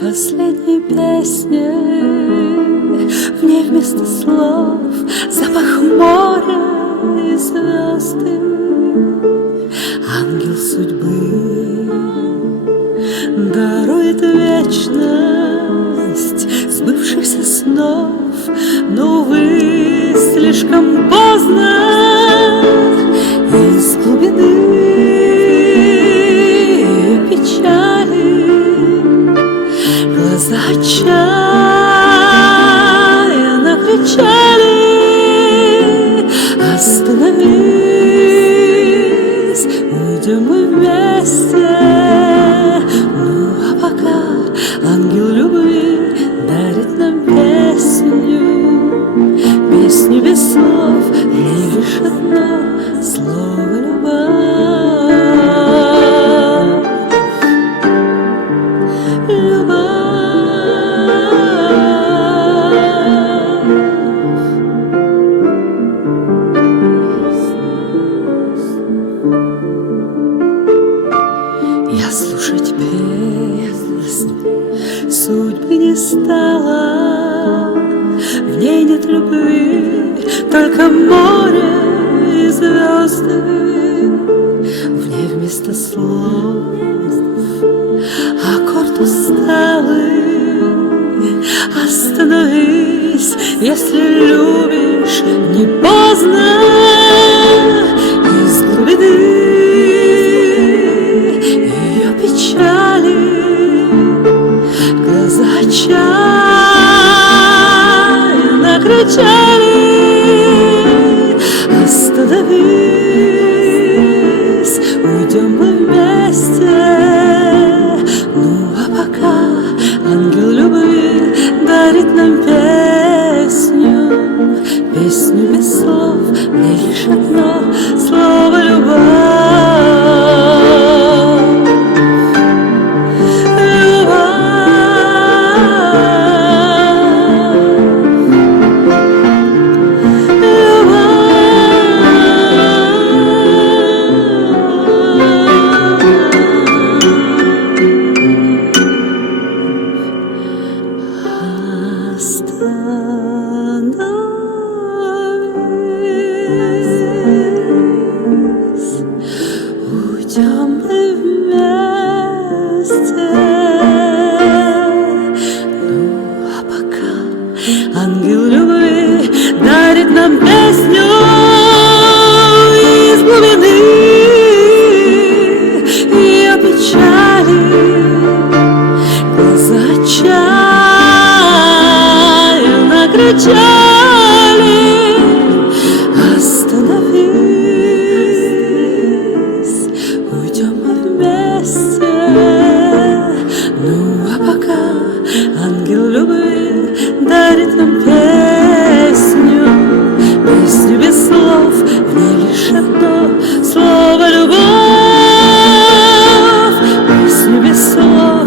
Последней песни, в ней вместо слов запах моря и звезды. Ангел судьбы дарует вечность сбывшихся снов, но, увы, слишком поздно. Из глубины печали глаза отчаянно кричали: остановись, уйдем мы вместе. Ну а пока ангел любви дарит нам песню, песню без слов, и лишь одно слово — любовь. Я слушать песнь судьбы не стала, в ней нет любви, только море и звезды. В ней вместо слов аккорд усталый. Остановись, если любишь, не поздно. Из глубины ее печали глаза отчаянно кричали: остановись, уйдем мы вместе. Ну а пока ангел любви дарит нам песню, песню без слов, мне лишь одно слово — остановись, уйдем мы вместе. Ну а пока ангел любви дарит нам песню. Из глубины ее печали глаза отчаянно кричали: остановись, уйдем мы вместе. Ну а пока ангел любви дарит нам песню, песню без слов, в ней лишь одно слово — любовь. Песню без слов.